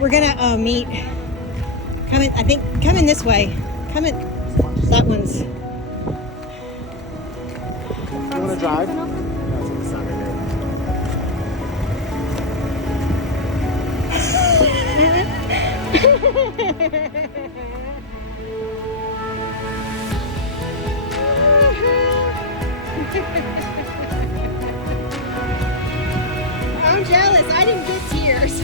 We're gonna meet. Come in. I think come in this way. Come in. That one's. You want to drive? That's what it's not gonna I'm jealous. I didn't get tears.